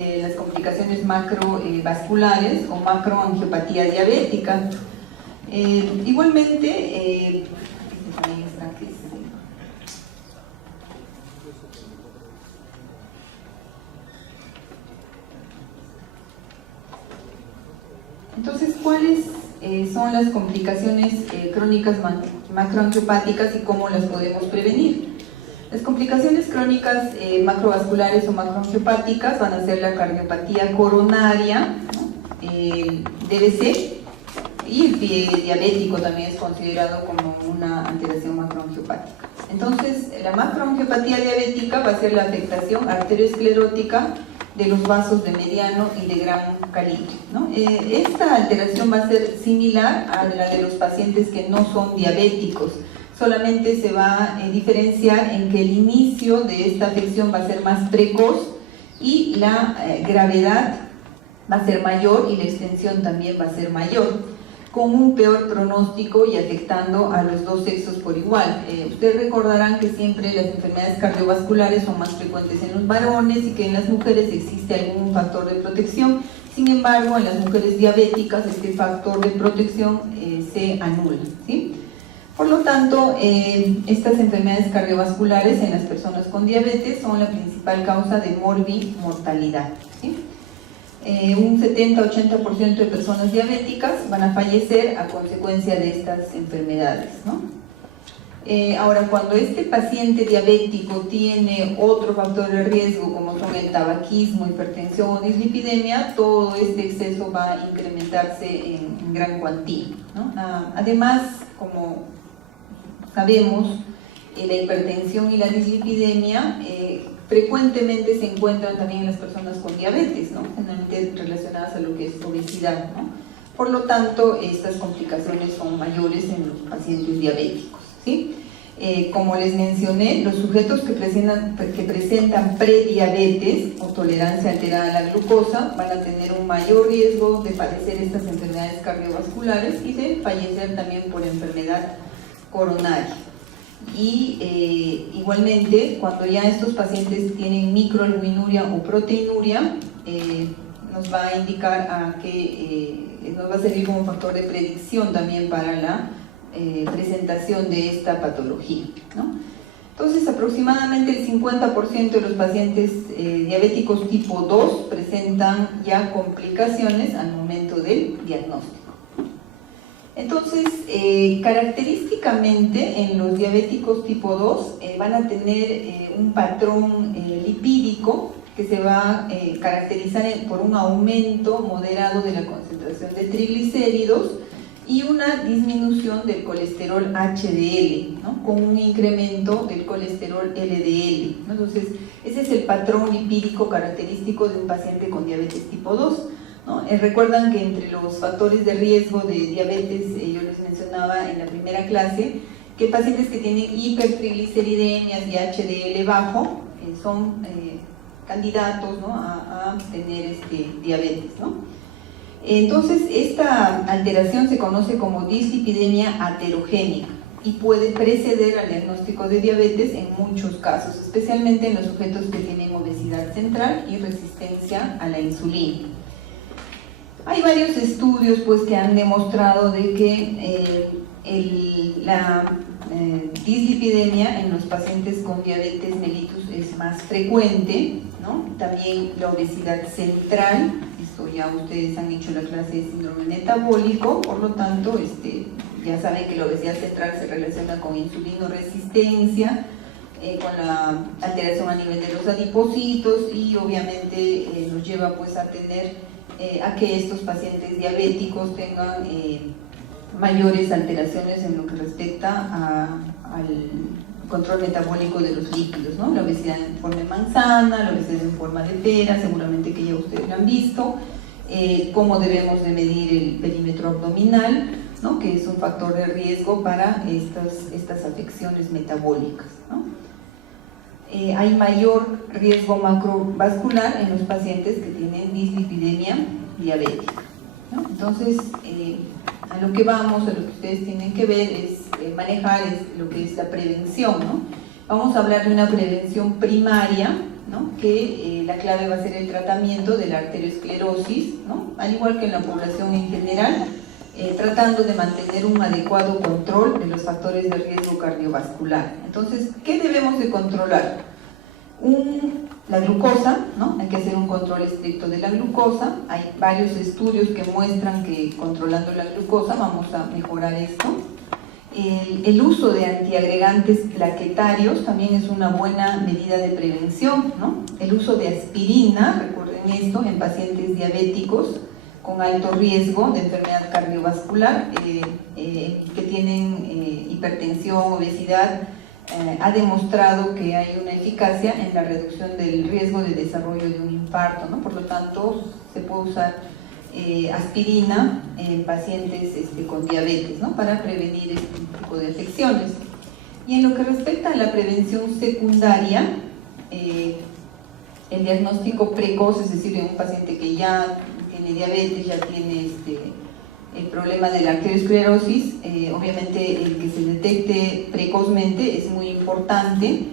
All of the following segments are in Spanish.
las complicaciones macrovasculares o macroangiopatía diabética. Igualmente, entonces, ¿cuáles son las complicaciones crónicas macroangiopáticas y cómo las podemos prevenir? Las complicaciones crónicas macrovasculares o macroangiopáticas van a ser la cardiopatía coronaria, ¿no? DBC, y el pie diabético también es considerado como una alteración macroangiopática. Entonces, la macroangiopatía diabética va a ser la afectación arteriosclerótica de los vasos de mediano y de gran calibre, ¿no? Esta alteración va a ser similar a la de los pacientes que no son diabéticos, solamente se va a diferenciar en que el inicio de esta afección va a ser más precoz y la gravedad va a ser mayor y la extensión también va a ser mayor, con un peor pronóstico y afectando a los dos sexos por igual. Ustedes recordarán que siempre las enfermedades cardiovasculares son más frecuentes en los varones y que en las mujeres existe algún factor de protección. Sin embargo, en las mujeres diabéticas este factor de protección se anula, ¿sí? Por lo tanto, estas enfermedades cardiovasculares en las personas con diabetes son la principal causa de morbimortalidad, ¿sí? Un 70-80% de personas diabéticas van a fallecer a consecuencia de estas enfermedades, ¿no? Ahora, cuando este paciente diabético tiene otro factor de riesgo, como son el tabaquismo, hipertensión o dislipidemia, todo este exceso va a incrementarse en gran cuantía, ¿no? Además, como sabemos, la hipertensión y la dislipidemia frecuentemente se encuentran también en las personas con diabetes, ¿no? Generalmente relacionadas a lo que es obesidad, ¿no? Por lo tanto, estas complicaciones son mayores en los pacientes diabéticos, ¿sí? Como les mencioné, los sujetos que presentan prediabetes o tolerancia alterada a la glucosa van a tener un mayor riesgo de padecer estas enfermedades cardiovasculares y de fallecer también por enfermedad coronaria. Y igualmente, cuando ya estos pacientes tienen microalbuminuria o proteinuria, nos va a indicar nos va a servir como factor de predicción también para la presentación de esta patología, ¿no? Entonces, aproximadamente el 50% de los pacientes diabéticos tipo 2 presentan ya complicaciones al momento del diagnóstico. Entonces, característicamente en los diabéticos tipo 2 van a tener un patrón lipídico que se va a caracterizar por un aumento moderado de la concentración de triglicéridos y una disminución del colesterol HDL, ¿no? Con un incremento del colesterol LDL, ¿no? Entonces, ese es el patrón lipídico característico de un paciente con diabetes tipo 2. ¿No? Recuerdan que entre los factores de riesgo de diabetes, yo les mencionaba en la primera clase, que pacientes que tienen hipertrigliceridemias y HDL bajo son candidatos, ¿no? a tener diabetes, ¿no? Entonces, esta alteración se conoce como dislipidemia aterogénica y puede preceder al diagnóstico de diabetes en muchos casos, especialmente en los sujetos que tienen obesidad central y resistencia a la insulina. Hay varios estudios pues, que han demostrado de que la dislipidemia en los pacientes con diabetes mellitus es más frecuente, ¿no? También la obesidad central, esto ya ustedes han hecho la clase de síndrome metabólico, por lo tanto ya saben que la obesidad central se relaciona con insulinoresistencia, con la alteración a nivel de los adipocitos y obviamente nos lleva pues a tener a que estos pacientes diabéticos tengan mayores alteraciones en lo que respecta al control metabólico de los lípidos, ¿no? La obesidad en forma de manzana, la obesidad en forma de pera, seguramente que ya ustedes lo han visto, cómo debemos de medir el perímetro abdominal, ¿no? Que es un factor de riesgo para estas afecciones metabólicas, ¿no? Hay mayor riesgo macrovascular en los pacientes que tienen dislipidemia diabética, ¿no? Entonces, a lo que vamos, a lo que ustedes tienen que ver es manejar lo que es la prevención, ¿no? Vamos a hablar de una prevención primaria ¿no?, que la clave va a ser el tratamiento de la arteriosclerosis, ¿no?, al igual que en la población en general, tratando de mantener un adecuado control de los factores de riesgo cardiovascular. Entonces, ¿qué debemos de controlar? La glucosa, ¿no? Hay que hacer un control estricto de la glucosa. Hay varios estudios que muestran que controlando la glucosa vamos a mejorar esto. El uso de antiagregantes plaquetarios también es una buena medida de prevención, ¿no? El uso de aspirina, recuerden esto, en pacientes diabéticos con alto riesgo de enfermedad cardiovascular, que tienen hipertensión, obesidad, ha demostrado que hay una eficacia en la reducción del riesgo de desarrollo de un infarto, ¿no? Por lo tanto, se puede usar aspirina en pacientes con diabetes, ¿no?, para prevenir este tipo de afecciones. Y en lo que respecta a la prevención secundaria, el diagnóstico precoz, es decir, en un paciente que ya tiene diabetes, ya tiene el problema de la arteriosclerosis, obviamente el que se detecte precozmente es muy importante.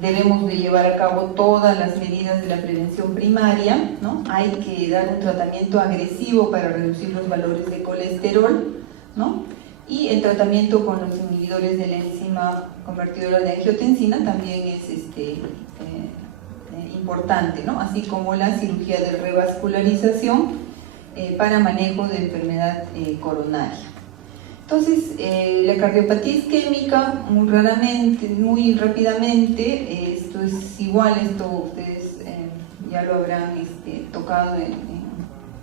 Debemos de llevar a cabo todas las medidas de la prevención primaria, ¿no? Hay que dar un tratamiento agresivo para reducir los valores de colesterol, ¿no? Y el tratamiento con los inhibidores de la enzima convertidora de angiotensina también es importante, ¿no?, así como la cirugía de revascularización para manejo de enfermedad coronaria. Entonces, la cardiopatía isquémica, muy rápidamente, esto es igual, esto ustedes ya lo habrán tocado en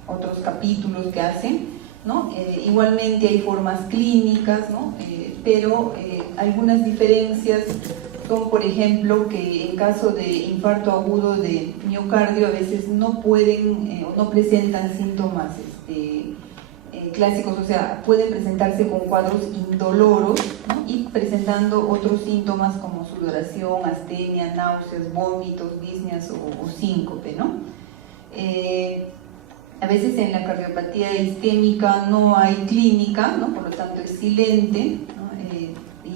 otros capítulos que hacen, ¿no? Igualmente hay formas clínicas, ¿no? Pero algunas diferencias son, por ejemplo, que en caso de infarto agudo de miocardio a veces no pueden o no presentan síntomas clásicos, o sea, pueden presentarse con cuadros indoloros, ¿no?, y presentando otros síntomas como sudoración, astenia, náuseas, vómitos, disneas o síncope, ¿no? A veces en la cardiopatía isquémica no hay clínica, ¿no?, por lo tanto es silente, ¿no?,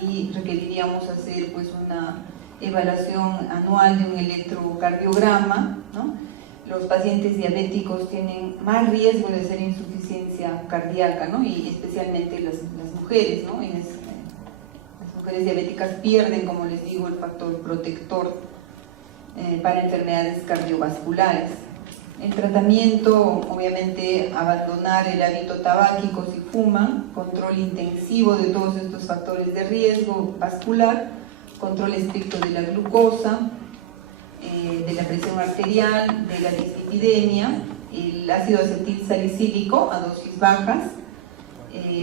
y requeriríamos hacer pues una evaluación anual de un electrocardiograma, ¿no? Los pacientes diabéticos tienen más riesgo de hacer insuficiencia cardíaca, ¿no?, y especialmente las mujeres, ¿no? Las mujeres diabéticas pierden, como les digo, el factor protector para enfermedades cardiovasculares. El tratamiento, obviamente, abandonar el hábito tabáquico si fuman, control intensivo de todos estos factores de riesgo vascular, control estricto de la glucosa, de la presión arterial, de la dislipidemia, el ácido acetil salicílico a dosis bajas,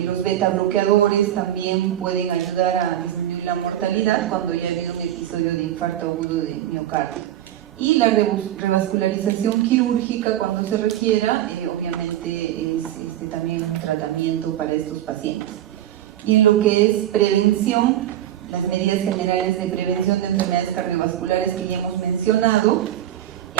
los beta bloqueadores también pueden ayudar a disminuir la mortalidad cuando ya ha habido un episodio de infarto agudo de miocardio. Y la revascularización quirúrgica cuando se requiera, obviamente es también un tratamiento para estos pacientes. Y en lo que es prevención, las medidas generales de prevención de enfermedades cardiovasculares que ya hemos mencionado,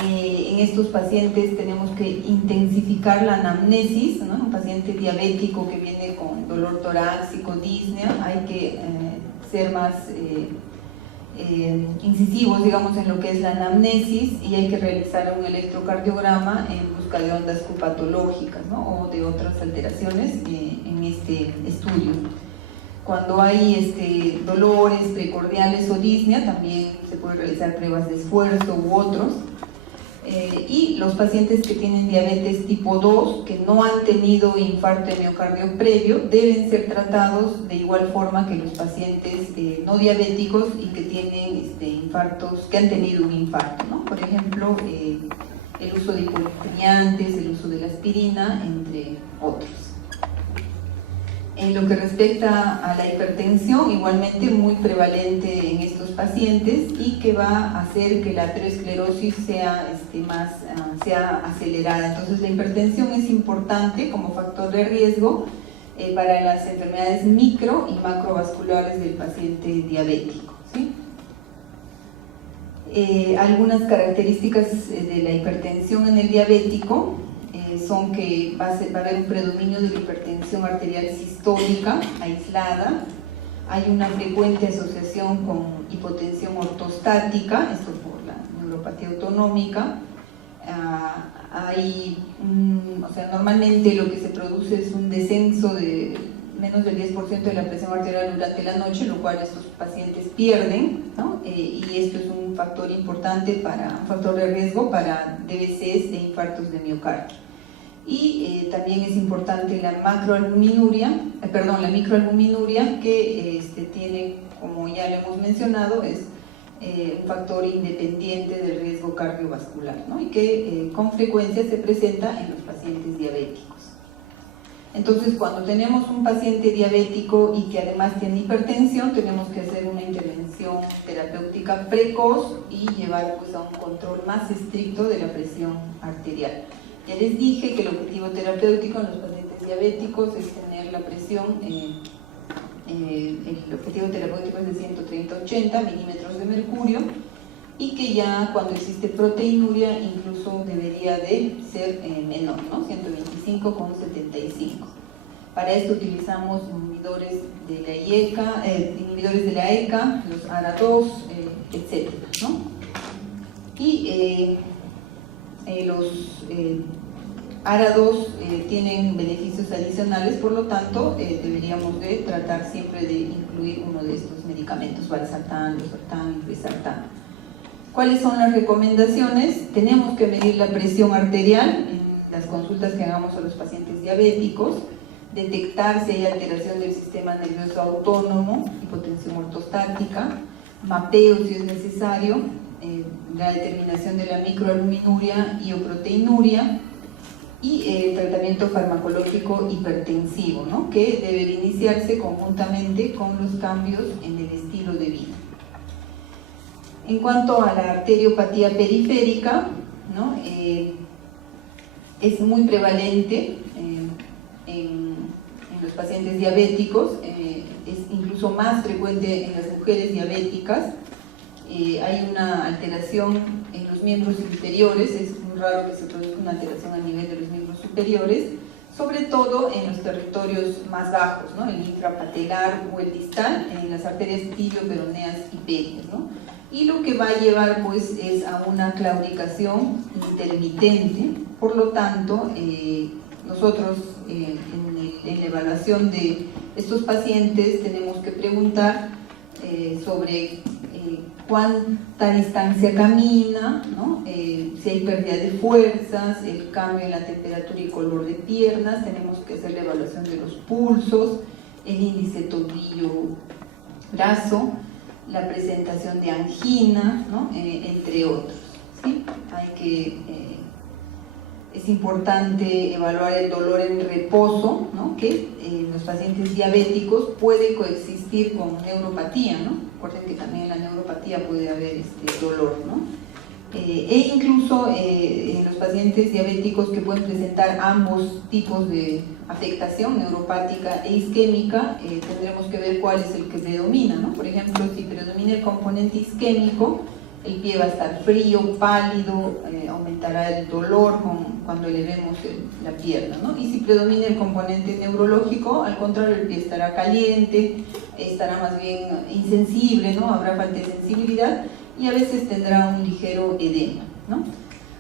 en estos pacientes tenemos que intensificar la anamnesis, ¿no? Un paciente diabético que viene con dolor torácico, disnea, hay que ser más incisivos, digamos, en lo que es la anamnesis, y hay que realizar un electrocardiograma en busca de ondas Q patológicas, ¿no?, o de otras alteraciones en este estudio. Cuando hay dolores precordiales o disnea, también se puede realizar pruebas de esfuerzo u otros. Y los pacientes que tienen diabetes tipo 2, que no han tenido infarto de miocardio previo, deben ser tratados de igual forma que los pacientes no diabéticos y que tienen infartos, que han tenido un infarto, ¿no? Por ejemplo, el uso de hipolipemiantes, el uso de la aspirina, entre otros. En lo que respecta a la hipertensión, igualmente muy prevalente en estos pacientes y que va a hacer que la aterosclerosis sea acelerada. Entonces la hipertensión es importante como factor de riesgo para las enfermedades micro y macrovasculares del paciente diabético, ¿sí? Algunas características de la hipertensión en el diabético son que va a haber un predominio de la hipertensión arterial sistólica aislada, hay una frecuente asociación con hipotensión ortostática, esto por la neuropatía autonómica. Normalmente lo que se produce es un descenso de menos del 10% de la presión arterial durante la noche, lo cual estos pacientes pierden, ¿no? Y esto es un factor importante, un factor de riesgo para DBCs e infartos de miocardio. Y también es importante la microalbuminuria, que tiene, como ya lo hemos mencionado, es un factor independiente del riesgo cardiovascular, ¿no? Y que con frecuencia se presenta en los pacientes diabéticos. Entonces, cuando tenemos un paciente diabético y que además tiene hipertensión, tenemos que hacer una intervención terapéutica precoz y llevar pues, a un control más estricto de la presión arterial. Ya les dije que el objetivo terapéutico en los pacientes diabéticos es tener la presión, el objetivo terapéutico es de 130-80 milímetros de mercurio, y que ya cuando existe proteinuria incluso debería de ser menor, ¿no? 125,75. Para esto utilizamos inhibidores de la ECA, los ARA2, etc., ¿no? Y los ARA2 tienen beneficios adicionales, por lo tanto deberíamos de tratar siempre de incluir uno de estos medicamentos, valsartán, losartán, irbesartán. ¿Cuáles son las recomendaciones? Tenemos que medir la presión arterial en las consultas que hagamos a los pacientes diabéticos, detectar si hay alteración del sistema nervioso autónomo, hipotensión ortostática, mapeo si es necesario, la determinación de la microalbuminuria y o proteinuria, y el tratamiento farmacológico hipertensivo, ¿no? Que debe de iniciarse conjuntamente con los cambios en el estilo de vida. En cuanto a la arteriopatía periférica, ¿no? Es muy prevalente en los pacientes diabéticos, es incluso más frecuente en las mujeres diabéticas. Hay una alteración en los miembros inferiores, es muy raro que se produzca una alteración a nivel de los miembros superiores, sobre todo en los territorios más bajos, ¿no? El intrapatelar o el distal, en las arterias tibio-peroneas y peroneas, ¿no? Y lo que va a llevar pues es a una claudicación intermitente. Por lo tanto, nosotros en la evaluación de estos pacientes tenemos que preguntar sobre cuánta distancia camina, ¿no? Si hay pérdida de fuerzas, el cambio en la temperatura y color de piernas, tenemos que hacer la evaluación de los pulsos, el índice tobillo-brazo, la presentación de angina, ¿no? Entre otros, ¿sí? Es importante evaluar el dolor en reposo, ¿no? Que en los pacientes diabéticos puede coexistir con neuropatía, ¿no? Recuerden que también en la neuropatía puede haber dolor, ¿no? E incluso en los pacientes diabéticos que pueden presentar ambos tipos de afectación, neuropática e isquémica, tendremos que ver cuál es el que predomina, ¿no? Por ejemplo, si predomina el componente isquémico, el pie va a estar frío, pálido, aumentará el dolor cuando elevemos la pierna, ¿no? Y si predomina el componente neurológico, al contrario, el pie estará caliente, estará más bien insensible, ¿no? Habrá falta de sensibilidad y a veces tendrá un ligero edema, ¿no?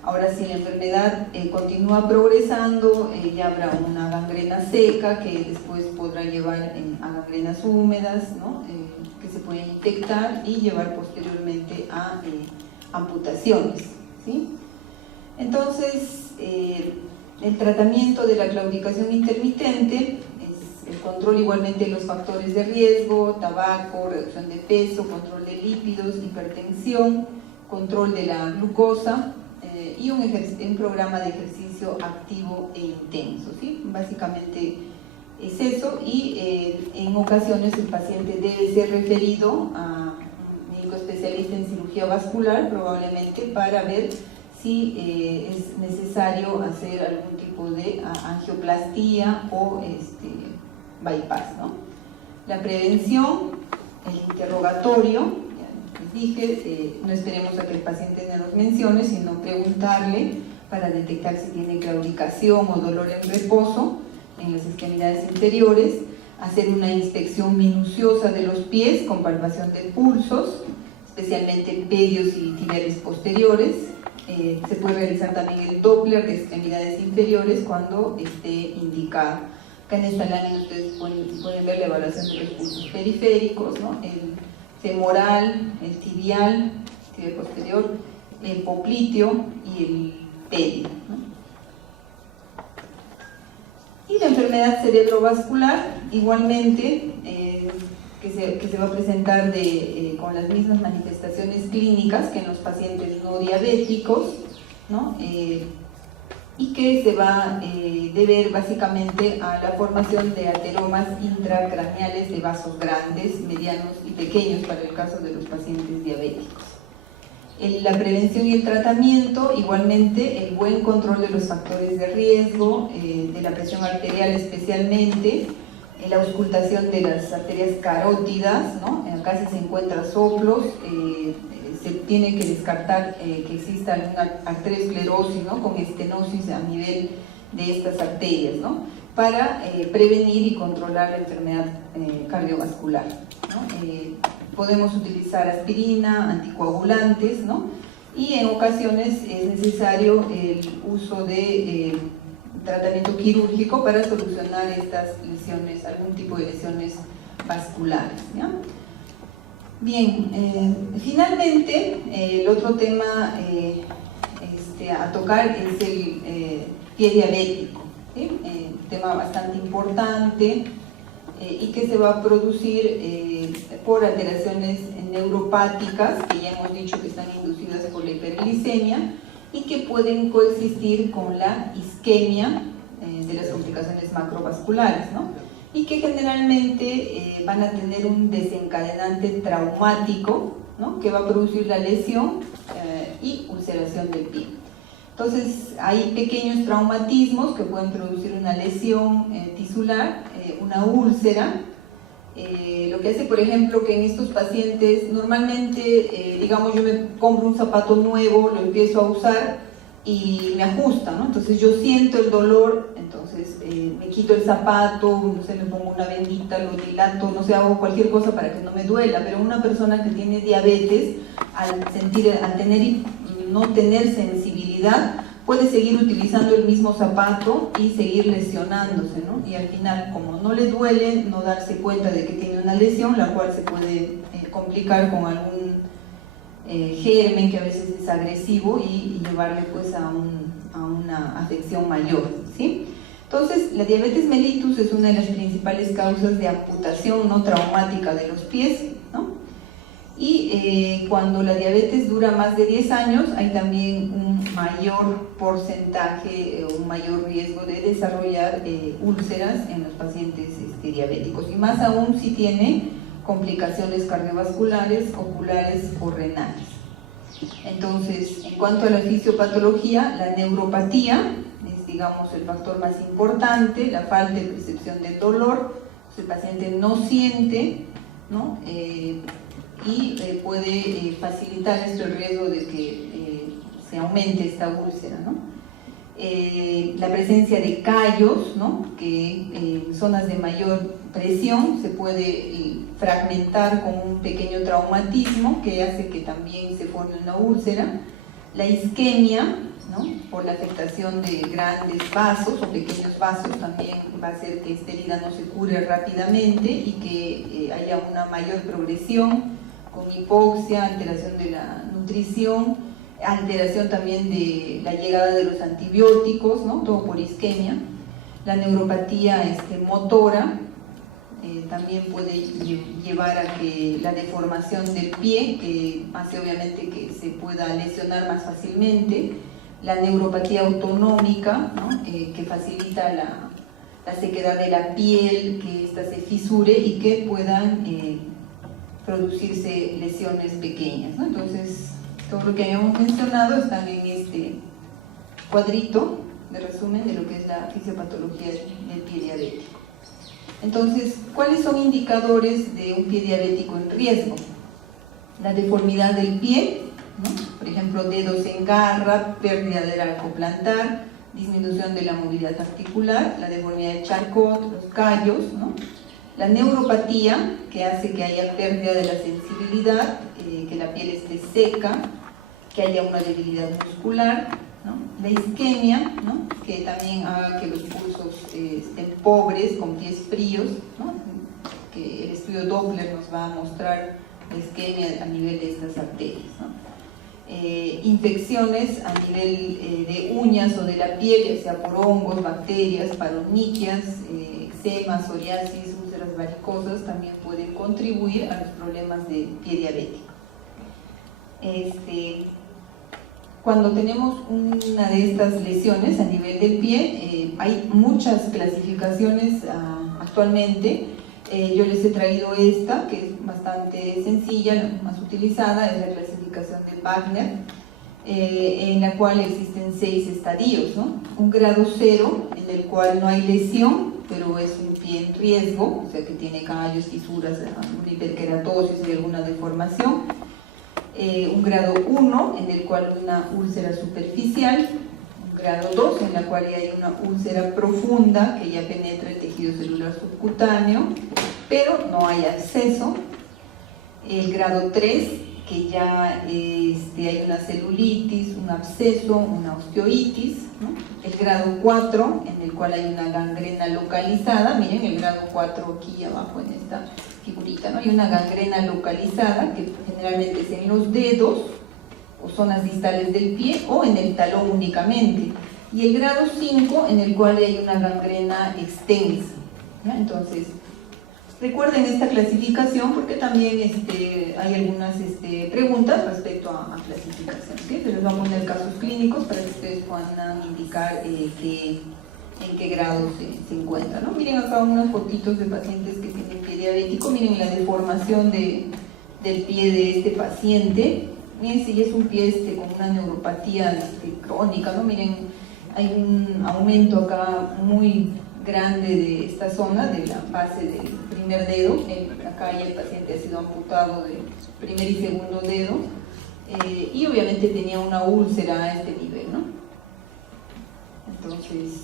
Ahora, si la enfermedad continúa progresando, ya habrá una gangrena seca que después podrá llevar a gangrenas húmedas, ¿no? Que se pueden infectar y llevar posteriormente a amputaciones, ¿sí? Entonces, el tratamiento de la claudicación intermitente es el control igualmente de los factores de riesgo, tabaco, reducción de peso, control de lípidos, hipertensión, control de la glucosa, y un programa de ejercicio activo e intenso, ¿sí? Básicamente es eso, y en ocasiones el paciente debe ser referido a un médico especialista en cirugía vascular, probablemente para ver si es necesario hacer algún tipo de angioplastía o bypass, ¿no? La prevención, el interrogatorio. Les dije, no esperemos a que el paciente nos mencione, sino preguntarle para detectar si tiene claudicación o dolor en reposo en las extremidades inferiores, hacer una inspección minuciosa de los pies con palpación de pulsos, especialmente pedios y tibiales posteriores. Se puede realizar también el Doppler de extremidades inferiores cuando esté indicado. Acá en esta lámina ustedes pueden ver la evaluación de los pulsos periféricos, ¿no? El femoral, el tibial posterior, el popliteo y el pedio, ¿no? Y la enfermedad cerebrovascular, igualmente, que se va a presentar con las mismas manifestaciones clínicas que en los pacientes no diabéticos, ¿no? Y que se va a deber básicamente a la formación de ateromas intracraneales de vasos grandes, medianos y pequeños para el caso de los pacientes diabéticos. La prevención y el tratamiento, igualmente el buen control de los factores de riesgo, de la presión arterial especialmente, la auscultación de las arterias carótidas, ¿no? Acá si se encuentra soplos, se tiene que descartar que exista alguna arteriosclerosis, ¿no? Con estenosis a nivel de estas arterias, ¿no? Para prevenir y controlar la enfermedad cardiovascular, ¿no? Podemos utilizar aspirina, anticoagulantes, ¿no? Y en ocasiones es necesario el uso de tratamiento quirúrgico para solucionar estas lesiones, algún tipo de lesiones vasculares, ¿ya? Bien, finalmente el otro tema a tocar es el pie diabético, ¿sí? Tema bastante importante y que se va a producir por alteraciones neuropáticas, que ya hemos dicho que están inducidas por la hiperglicemia y que pueden coexistir con la isquemia de las complicaciones macrovasculares, ¿no? Y que generalmente van a tener un desencadenante traumático, ¿no? Que va a producir la lesión y ulceración del pie. Entonces hay pequeños traumatismos que pueden producir una lesión tisular, una úlcera. Lo que hace, por ejemplo, que en estos pacientes normalmente, digamos, yo me compro un zapato nuevo, lo empiezo a usar y me ajusta, ¿no? Entonces yo siento el dolor, entonces me quito el zapato, no sé, me pongo una bendita, lo dilato, no sé, hago cualquier cosa para que no me duela. Pero una persona que tiene diabetes, al no tener sensibilidad, puede seguir utilizando el mismo zapato y seguir lesionándose, ¿no? Y al final, como no le duele, no darse cuenta de que tiene una lesión, la cual se puede complicar con algún germen que a veces es agresivo y llevarle pues a una afección mayor, ¿sí? Entonces, la diabetes mellitus es una de las principales causas de amputación no traumática de los pies, ¿no? Y cuando la diabetes dura más de 10 años, hay también un mayor porcentaje, un mayor riesgo de desarrollar úlceras en los pacientes diabéticos, y más aún si tiene complicaciones cardiovasculares, oculares o renales. Entonces, en cuanto a la fisiopatología, la neuropatía es, digamos, el factor más importante, la falta de percepción del dolor, el paciente no siente, ¿no? Y puede facilitar esto el riesgo de que se aumente esta úlcera, ¿no? La presencia de callos, ¿no? Que en zonas de mayor presión se puede fragmentar con un pequeño traumatismo que hace que también se forme una úlcera. La isquemia, ¿no? Por la afectación de grandes vasos o pequeños vasos, también va a hacer que esta herida no se cure rápidamente y que haya una mayor progresión, con hipoxia, alteración de la nutrición, alteración también de la llegada de los antibióticos, ¿no? Todo por isquemia. La neuropatía motora también puede llevar a que la deformación del pie, que hace obviamente que se pueda lesionar más fácilmente. La neuropatía autonómica, ¿no? Que facilita la sequedad de la piel, que ésta se fisure y que puedan producirse lesiones pequeñas, ¿no? Entonces, todo lo que habíamos mencionado están en este cuadrito de resumen de lo que es la fisiopatología del pie diabético. Entonces, ¿cuáles son indicadores de un pie diabético en riesgo? La deformidad del pie, ¿no? Por ejemplo, dedos en garra, pérdida del arco plantar, disminución de la movilidad articular, la deformidad del Charcot, los callos, ¿no? La neuropatía, que hace que haya pérdida de la sensibilidad, que la piel seca, que haya una debilidad muscular, ¿no? La isquemia, ¿no? Que también haga que los pulsos estén pobres, con pies fríos, ¿no? Que el estudio Doppler nos va a mostrar la isquemia a nivel de estas arterias, ¿no? Infecciones a nivel de uñas o de la piel, ya sea por hongos, bacterias, paroniquias, eczema, psoriasis, úlceras varicosas, también pueden contribuir a los problemas de pie diabético. Cuando tenemos una de estas lesiones a nivel del pie, hay muchas clasificaciones actualmente. Yo les he traído esta, que es bastante sencilla, la más utilizada, es la clasificación de Wagner, en la cual existen 6 estadios, ¿no? Un grado 0, en el cual no hay lesión, pero es un pie en riesgo, o sea que tiene callos, fisuras, una hiperkeratosis y alguna deformación. Un grado 1, en el cual una úlcera superficial. Grado 2, en la cual ya hay una úlcera profunda que ya penetra el tejido celular subcutáneo, pero no hay absceso. El grado 3, que ya hay una celulitis, un absceso, una osteoitis, ¿no? El grado 4, en el cual hay una gangrena localizada. Miren el grado 4 aquí abajo en esta figurita, ¿no? Hay una gangrena localizada que generalmente es en los dedos o zonas distales del pie o en el talón únicamente, y el grado 5 en el cual hay una gangrena extensa, ¿ya? Entonces recuerden esta clasificación porque también hay algunas preguntas respecto a clasificación, ¿sí? Se les va a poner casos clínicos para que ustedes puedan indicar en qué grado se encuentran, ¿no? Miren acá unas fotitos de pacientes que tienen pie diabético. Miren la deformación del pie de este paciente. Miren si es un pie con una neuropatía crónica, ¿no? Miren, hay un aumento acá muy grande de esta zona, de la base del primer dedo. Acá ya el paciente ha sido amputado del primer y segundo dedo, y obviamente tenía una úlcera a este nivel, ¿no? Entonces,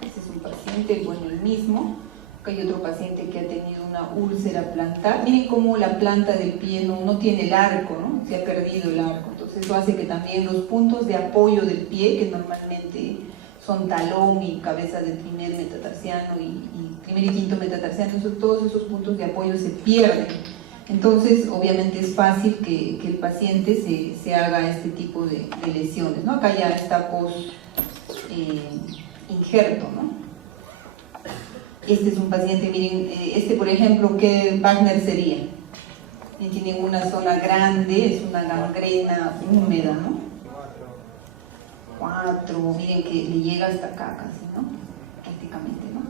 este es un paciente, bueno, el mismo. Acá hay otro paciente que ha tenido una úlcera plantar. Miren cómo la planta del pie no tiene el arco, ¿no? Se ha perdido el arco. Entonces eso hace que también los puntos de apoyo del pie, que normalmente son talón y cabeza del primer metatarsiano y primer y quinto metatarsiano, todos esos puntos de apoyo se pierden. Entonces obviamente es fácil que el paciente se haga este tipo de lesiones, ¿no? Acá ya está post injerto, ¿no? Este es un paciente, miren, por ejemplo, ¿qué Wagner sería? Tiene una zona grande, es una gangrena húmeda, ¿no? 4, miren que le llega hasta acá casi, ¿no? Prácticamente, ¿no?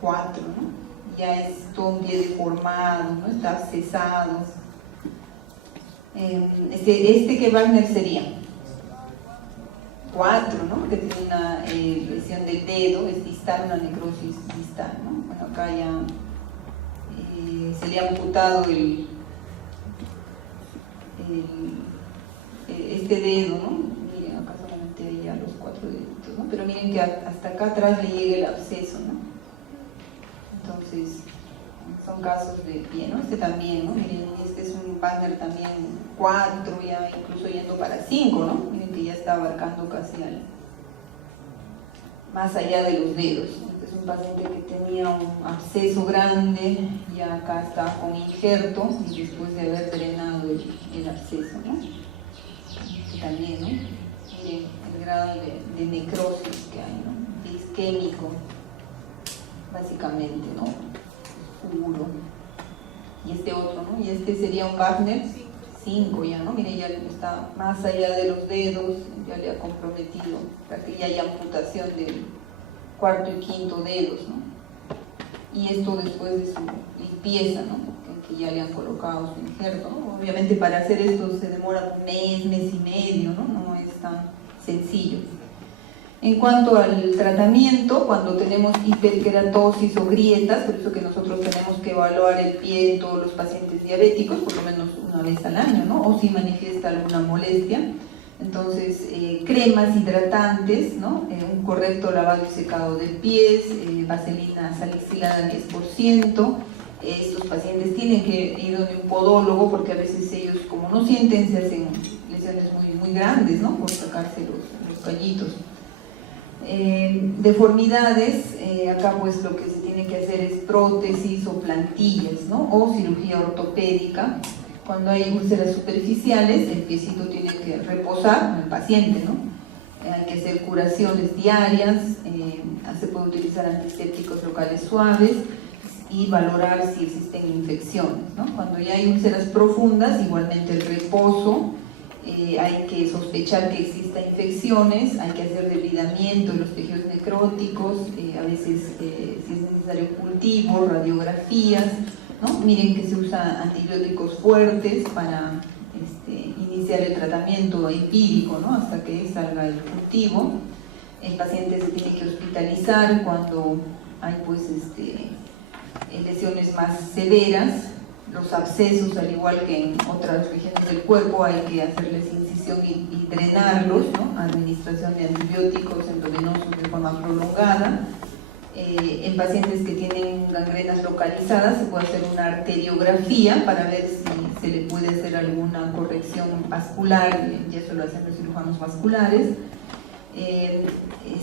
4, ¿no? Ya es todo un pie deformado, ¿no? Está cesado. ¿Qué Wagner sería? 4, ¿no? Que tiene una lesión del dedo, es distal, una necrosis distal, ¿no? Bueno, acá ya se le ha amputado este dedo, ¿no? Miren, acá solamente hay ya los 4 deditos, ¿no? Pero miren que hasta acá atrás le llega el absceso, ¿no? Entonces, son casos de pie, ¿no? También, ¿no? Miren, es un Wagner también 4, ya incluso yendo para 5, ¿no? Miren que ya está abarcando casi más allá de los dedos. Es un paciente que tenía un absceso grande, ya acá está con injerto y después de haber drenado el absceso, ¿no? Y también, ¿no? Miren el grado de necrosis que hay, ¿no? Isquémico, básicamente, ¿no? Puro. Y este otro, ¿no? Y este sería un Wagner 5 ya, ¿no? Miren, ya está más allá de los dedos, ya le ha comprometido, para que ya haya amputación del 4 y 5 dedos, ¿no? Y esto después de su limpieza, ¿no? Que ya le han colocado su injerto, ¿no? Obviamente para hacer esto se demora un mes y medio, ¿no? No es tan sencillo. En cuanto al tratamiento, cuando tenemos hiperkeratosis o grietas, por eso que nosotros tenemos que evaluar el pie en todos los pacientes diabéticos, por lo menos una vez al año, ¿no? O si manifiesta alguna molestia. Entonces, cremas hidratantes, ¿no? Un correcto lavado y secado de pies, vaselina salicilada al 10%, estos pacientes tienen que ir donde un podólogo, porque a veces ellos, como no sienten, se hacen lesiones muy grandes, ¿no? Por sacarse los callitos. Deformidades, acá pues lo que se tiene que hacer es prótesis o plantillas, ¿no? O cirugía ortopédica. Cuando hay úlceras superficiales, el piecito tiene que reposar, el paciente, ¿no? Hay que hacer curaciones diarias, se puede utilizar antisépticos locales suaves y valorar si existen infecciones, ¿no? Cuando ya hay úlceras profundas, igualmente el reposo, hay que sospechar que existan infecciones, hay que hacer debridamiento de los tejidos necróticos, a veces si es necesario cultivo, radiografías, ¿no? Miren que se usan antibióticos fuertes para iniciar el tratamiento empírico, ¿no? Hasta que salga el cultivo. El paciente se tiene que hospitalizar cuando hay pues lesiones más severas. Los abscesos, al igual que en otras regiones del cuerpo, hay que hacerles incisión y drenarlos, ¿no? Administración de antibióticos endovenosos de forma prolongada. En pacientes que tienen gangrenas localizadas se puede hacer una arteriografía para ver si se le puede hacer alguna corrección vascular, ya eso lo hacen los cirujanos vasculares.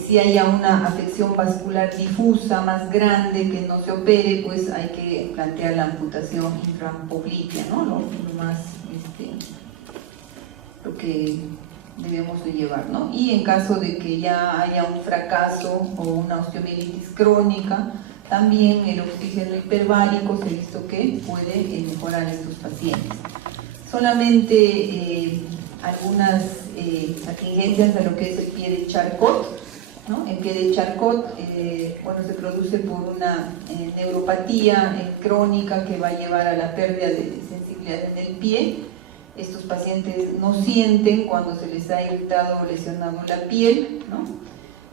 Si hay una afección vascular difusa más grande que no se opere, pues hay que plantear la amputación intrapoplitea, ¿no? Lo más, lo que debemos de llevar, ¿no? Y en caso de que ya haya un fracaso o una osteomielitis crónica, también el oxígeno hiperbárico se ha visto que puede mejorar a estos pacientes. Solamente algunas atingencias a lo que es el pie de Charcot, ¿no? El pie de Charcot, bueno, se produce por una neuropatía crónica que va a llevar a la pérdida de sensibilidad en el pie. Estos pacientes no sienten cuando se les ha irritado o lesionado la piel, ¿no?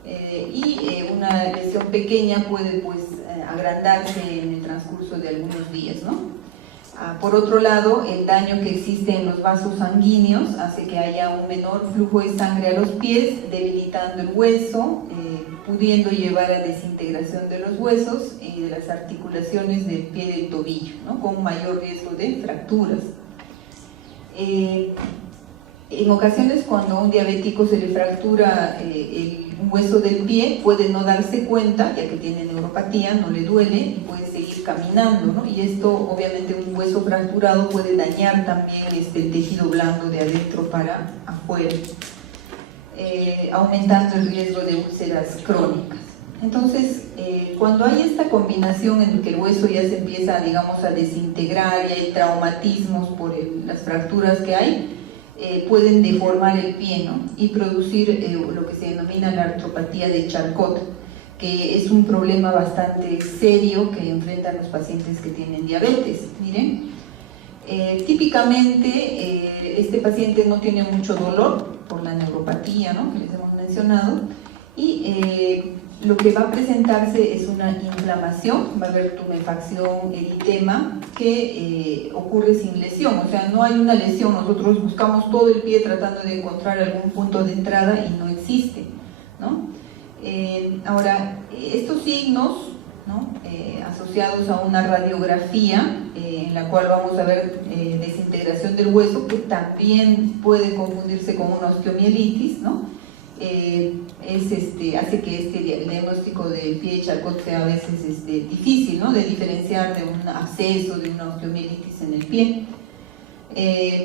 Y una lesión pequeña puede pues agrandarse en el transcurso de algunos días, ¿no? Por otro lado, el daño que existe en los vasos sanguíneos hace que haya un menor flujo de sangre a los pies, debilitando el hueso, pudiendo llevar a desintegración de los huesos y de las articulaciones del pie del tobillo, ¿no? Con mayor riesgo de fracturas. En ocasiones, cuando a un diabético se le fractura un hueso del pie, puede no darse cuenta, ya que tiene neuropatía, no le duele y puede seguir caminando, ¿no? Y esto, obviamente, un hueso fracturado puede dañar también el tejido blando de adentro para afuera, aumentando el riesgo de úlceras crónicas. Entonces, cuando hay esta combinación en que el hueso ya se empieza, digamos, a desintegrar y hay traumatismos por las fracturas que hay, pueden deformar el pie, ¿no? Y producir lo que se denomina la artropatía de Charcot, que es un problema bastante serio que enfrentan los pacientes que tienen diabetes. Miren, típicamente este paciente no tiene mucho dolor por la neuropatía, ¿no? Que les hemos mencionado, y lo que va a presentarse es una inflamación, va a haber tumefacción, eritema, que ocurre sin lesión, o sea, no hay una lesión, nosotros buscamos todo el pie tratando de encontrar algún punto de entrada y no existe, ¿no? Ahora, estos signos, ¿no? Asociados a una radiografía en la cual vamos a ver desintegración del hueso, que también puede confundirse con una osteomielitis, ¿no? Hace que el diagnóstico del pie de Charcot sea a veces difícil, ¿no? De diferenciar de un absceso, de una osteomielitis en el pie.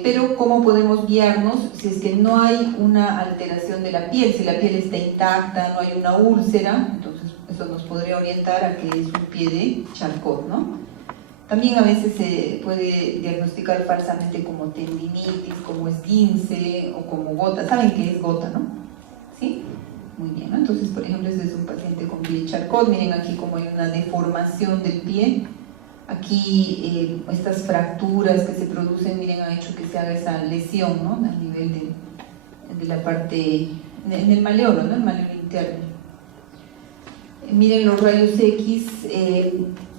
Pero ¿cómo podemos guiarnos si es que no hay una alteración de la piel? Si la piel está intacta, no hay una úlcera, entonces eso nos podría orientar a que es un pie de Charcot, ¿no? También a veces se puede diagnosticar falsamente como tendinitis, como esguince o como gota. ¿Saben qué es gota, no? ¿Sí? Muy bien, ¿no? Entonces, por ejemplo, este es un paciente con pie de Charcot. Miren aquí como hay una deformación del pie. Aquí estas fracturas que se producen, miren, han hecho que se haga esa lesión, ¿no? A nivel de la parte, en el maleolo, ¿no? El maleolo interno. Miren los rayos X,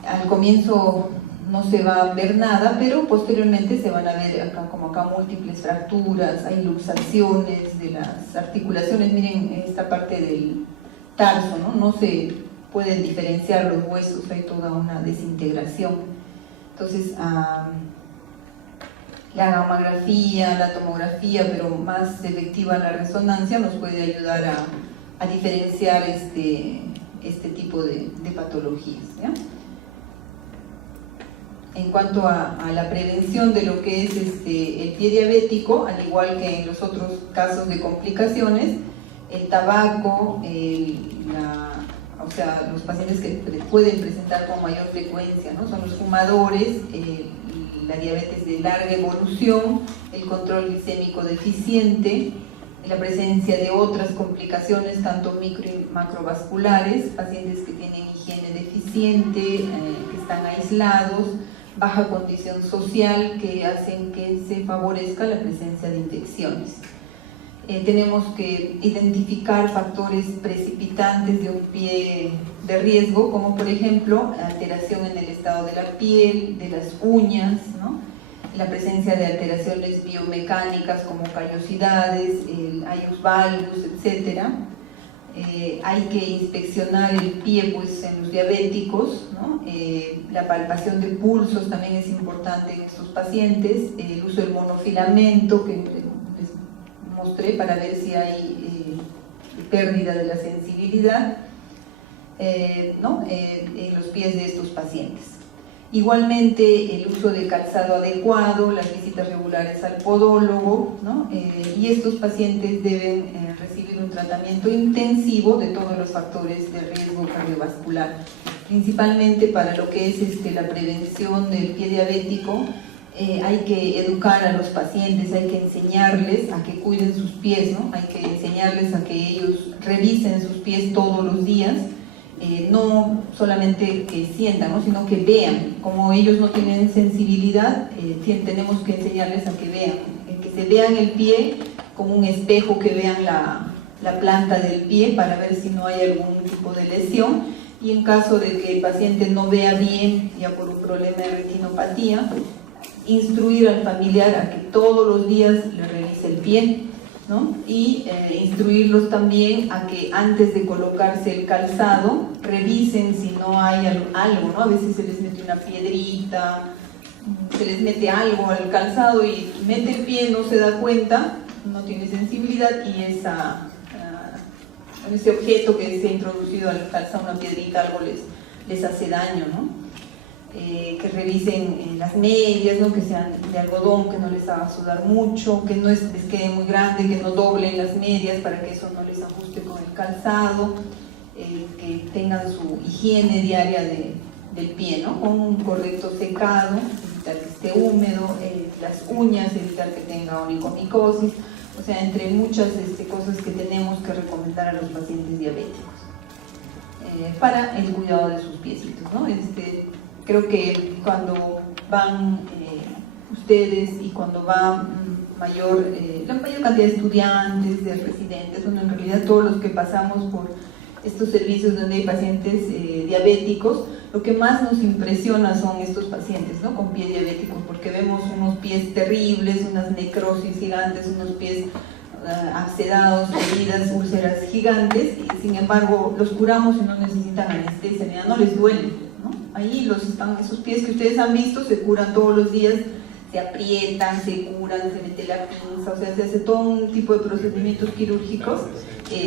al comienzo no se va a ver nada, pero posteriormente se van a ver acá, como acá, múltiples fracturas, hay luxaciones de las articulaciones. Miren esta parte del tarso, ¿no? No se pueden diferenciar los huesos, hay toda una desintegración. Entonces, la gamografía, la tomografía, pero más efectiva la resonancia, nos puede ayudar a diferenciar este tipo de patologías, ¿ya? En cuanto a la prevención de lo que es el pie diabético, al igual que en los otros casos de complicaciones, el tabaco, o sea, los pacientes que pueden presentar con mayor frecuencia, ¿no? Son los fumadores, la diabetes de larga evolución, el control glicémico deficiente, la presencia de otras complicaciones, tanto micro y macrovasculares, pacientes que tienen higiene deficiente, que están aislados, baja condición social, que hacen que se favorezca la presencia de infecciones. Tenemos que identificar factores precipitantes de un pie de riesgo, como por ejemplo alteración en el estado de la piel, de las uñas, ¿no? La presencia de alteraciones biomecánicas como callosidades, el ius valgus, etc. Hay que inspeccionar el pie, pues, en los diabéticos, ¿no? La palpación de pulsos también es importante en estos pacientes, el uso del monofilamento que les mostré para ver si hay pérdida de la sensibilidad, ¿no? En los pies de estos pacientes. Igualmente el uso de calzado adecuado, las visitas regulares al podólogo, ¿no? Y estos pacientes deben recibir un tratamiento intensivo de todos los factores de riesgo cardiovascular, principalmente para lo que es la prevención del pie diabético. Hay que educar a los pacientes, hay que enseñarles a que cuiden sus pies, ¿no? Hay que enseñarles a que ellos revisen sus pies todos los días, no solamente que sientan, ¿no? Sino que vean. Como ellos no tienen sensibilidad, tenemos que enseñarles a que vean, que se vean el pie como un espejo, que vean la planta del pie para ver si no hay algún tipo de lesión, y en caso de que el paciente no vea bien, ya por un problema de retinopatía, instruir al familiar a que todos los días le revise el pie, ¿no? Y instruirlos también a que antes de colocarse el calzado revisen si no hay algo, ¿no? A veces se les mete una piedrita, se les mete algo al calzado y mete el pie, no se da cuenta, no tiene sensibilidad, y ese objeto que se ha introducido al calzado, una piedrita, algo les hace daño, ¿no? Que revisen las medias, ¿no? Que sean de algodón, que no les haga sudar mucho, que no les quede muy grande, que no doblen las medias para que eso no les ajuste con el calzado, que tengan su higiene diaria del pie, ¿no? Con un correcto secado, evitar que esté húmedo, las uñas, evitar que tenga onicomicosis, o sea, entre muchas cosas que tenemos que recomendar a los pacientes diabéticos para el cuidado de sus piecitos, ¿no? Creo que cuando van ustedes y cuando va la mayor cantidad de estudiantes, de residentes, bueno, en realidad todos los que pasamos por estos servicios donde hay pacientes diabéticos, lo que más nos impresiona son estos pacientes, ¿no? Con pie diabético, porque vemos unos pies terribles, unas necrosis gigantes, unos pies abscedados, heridas, úlceras gigantes, y sin embargo los curamos y no necesitan anestesia, no les duele. Ahí esos pies que ustedes han visto se curan todos los días, se aprietan, se curan, se mete la pinza, o sea, se hace todo un tipo de procedimientos quirúrgicos,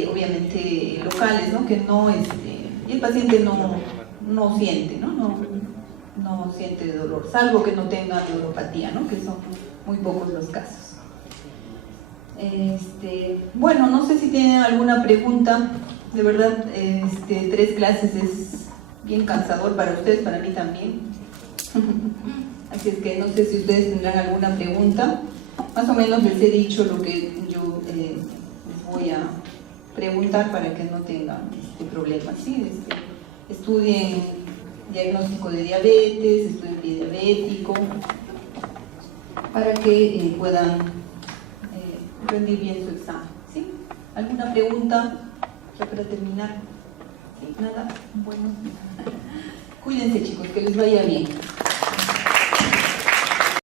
obviamente locales, ¿no? Que no, y el paciente no siente, no siente dolor, salvo que no tenga neuropatía, ¿no? Que son muy pocos los casos. Bueno, no sé si tienen alguna pregunta. De verdad, 3 clases es bien cansador para ustedes, para mí también. Así es que no sé si ustedes tendrán alguna pregunta. Más o menos les he dicho lo que yo les voy a preguntar para que no tengan problemas, ¿sí? Estudien diagnóstico de diabetes, estudien pie diabético, para que puedan rendir bien su examen, ¿sí? ¿Alguna pregunta ya para terminar? ¿Sí? ¿Nada? Bueno, cuídense, chicos, que les vaya bien.